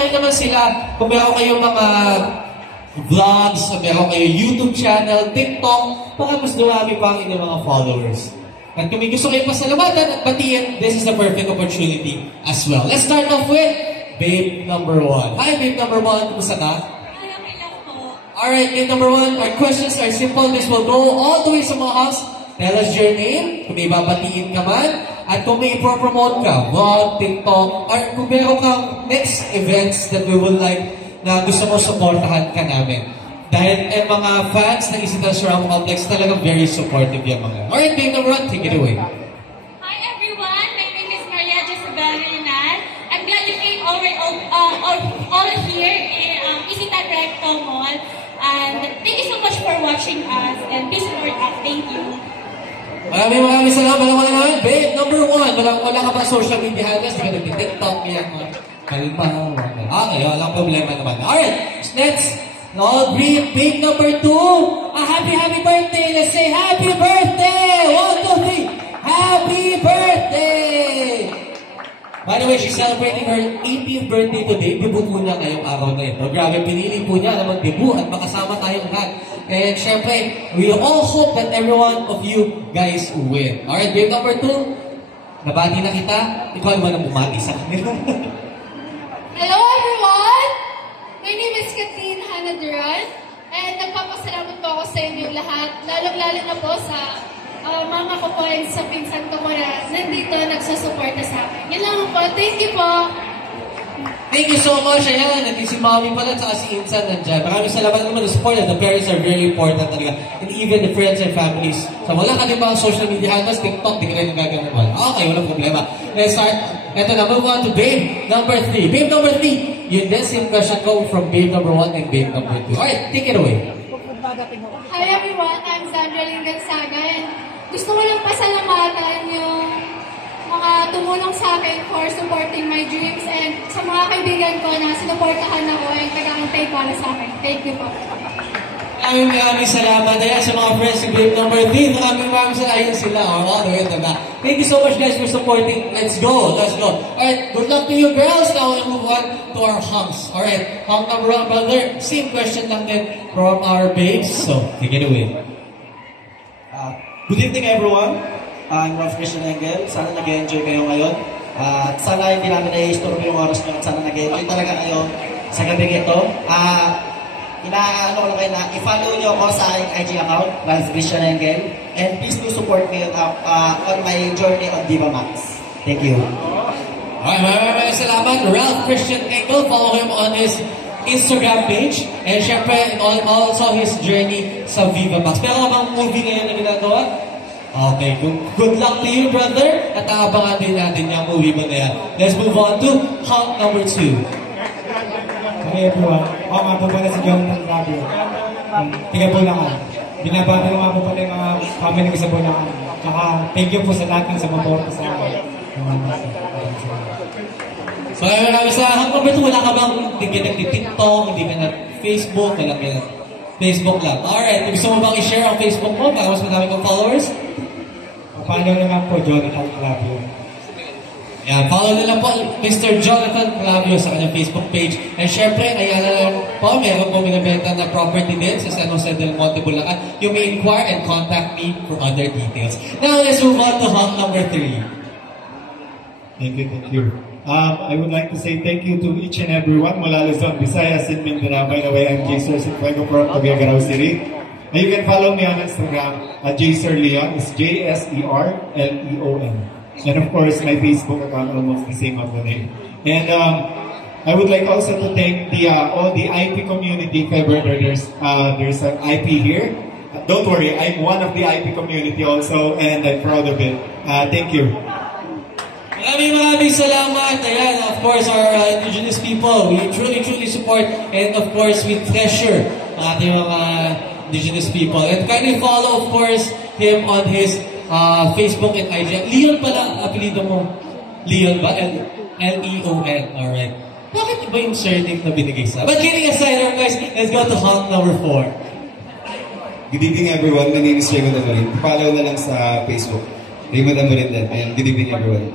nyo rin naman sila kung meron kayong mga vlogs, kung meron kayong YouTube channel, TikTok, baka mas dumami pa ang inyong mga followers. At kung may gusto kayong pasalamatan at batiin, this is the perfect opportunity as well. Let's start off with Babe number 1. Hi, Babe number 1. Kumusta ka? Hi, okay lang po. Alright, Babe number 1. Our questions are simple. This will go all the way sa mga house. Tell us your name, kung may babatiin ka man, at kung may ipropromote ka, vlog, TikTok, or kung meron kang next events that we would like na gusto mo supportahan ka namin. Dahil mga fans ng Isidro Surround Complex talagang very supportive yung mga. Alright, Babe number 1, take it away. Hi everyone, my name is Maria Josabel Renal. I'm glad you came all here in Isitan Recto Mall. And thank you so much for watching us and please support us. Thank you. Maraming salamat. Wala naman. Babe number 1, wala ka ba social media handles? Di ka nag-TikTok, yan mo. Kalma. Okay, walang problema naman. Alright, next. No, breathe. Babe number 2. Happy birthday. Let's say happy birthday. 1, 2, 3. Happy birthday. By the way, she's celebrating her 18th birthday today. Debut po niya ngayong araw na ito. Grabe, pinili po niya na mag-debut at makasama tayong lahat. And syempre, we all hope that every one of you guys win. Alright, Babe number 2. Nabati na kita. Ikaw naman ang bumati sa kanila. Hello everyone! My name is Kathleen Hannah Duran. And nagpapasalamat po ako sa inyo lahat. Lalong-lalo na po sa mga ko po and sa pinsan ko na nandito nagsusuporta sa akin. Yan lang po. Thank you po. Thank you so much. Ayan, nandito si Mami pala at si Insan nandyan. Maraming salamat naman sa support. The parents are very important talaga. And even the friends and families. So wala ka din ba ang social media handles, TikTok, di ka rin nagagawa. Okay, walang problema. Let's start. Ito na, move on to Babe number 3. Babe number 3. Yun din, same question ko from Babe number 1 and Babe number 2. Alright, take it away. Hi everyone, I'm Sandra Lingansaga and gusto ko lang pasalamatan yung mga tumulong sa akin for supporting my dreams and sa mga kaibigan ko na sinuportahan ako and taga-antay para sa akin. Thank you po. Maraming salamat. Ayan, sa mga friends ng Babe number 3. Maraming salamat. Ayan sila. All the way to that. Thank you so much guys for supporting. Let's go. Alright, good luck to you girls. Now we'll move on to our hunks. Alright, hunk number 1, brother. Same question lang din from our babes. So, take it away. Good evening everyone. I'm Ralph Christian Engel. Sana nag-enjoy kayo ngayon. At sana hindi namin na-istorbo yung oras nyo. At sana nag-enjoy talaga kayo sa gabing ito. Inaano ko lang kayo na i-follow nyo ako sa IG account, Ralph Christian Engel. And please do support me on my journey on Diva Max. Thank you. Alright, maraming salamat. Ralph Christian Engel. Follow him on his Instagram page. And syempre, also his journey sa Viva Max. Pero bang movie ngayon na ginagawa? Okay, good luck to you, brother. At aabangan din natin yung movie mo na yan. Let's move on to hunk number 2. Hi everyone. Ako nga po pala si Jonathan Fabio. Tiga Bulacan. Binabati ko nga po pala yung mga family ko sa Bulacan. Tsaka thank you po sa lahat ng sumuporta sa akin. So, maraming sa hunk number 2, wala ka bang hindi ka nag-TikTok, hindi ka nag-Facebook, wala ka Facebook lang. Alright, gusto mo bang i-share ang Facebook mo para mas madami kong followers? Follow naman po Jonathan Fabio. Yan, follow nila po Mr. Jonathan Clavio sa kanyang Facebook page. And syempre, ayan na lang po, meron po binibenta na property din sa San Jose del Monte, Bulacan. You may inquire and contact me for other details. Now, let's move on to hunk number 3. Thank you. I would like to say thank you to each and everyone mula Luzon, Visayas, and Mindanao. By the way, I'm Jaser Sinfuego from Cagayan City. And you can follow me on Instagram at Jaser Leon. It's JSERLEON. And of course, my Facebook account almost the same of the name. And I would like also to thank all the IP community. If ever there's an IP here, don't worry, I'm one of the IP community also, and I'm proud of it. Thank you. Maraming salamat. Ayan, of course, our indigenous people, we truly support, and of course, we treasure ating mga indigenous people. And kindly follow, of course, him on his Facebook and IG. Leon pala, apelido mo. Leon ba? L-E-O-N. Alright. Bakit iba yung surname na binigay sa? But kidding aside, guys, let's go to hunk number 4. Good evening everyone, my name is Raymond Amorin. Follow na lang sa Facebook. Raymond Amorin din. And good evening everyone.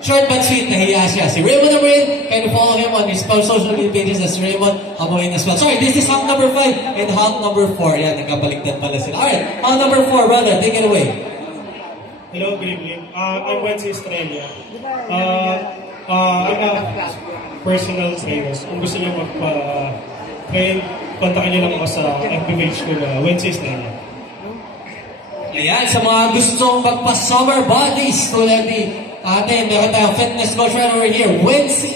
Short but sweet, nahiya siya. Si Raymond Amorin, can you follow him on his social media pages as Raymond Amorin as well. Sorry, this is hunk number 5 and hunk number 4. Yan, nagkabaliktad pala sila. Alright, hunk number 4, brother, take it away. Hello, good evening. I'm Wency Estrella. I'm a personal trainer. Kung gusto niyo magpa-train, kontakin niyo lang ako sa FB page ko na Wency Estrella. Ayan, sa mga gustong magpa-summer bodies tulad ni ate, meron tayong fitness coach right over here, Wency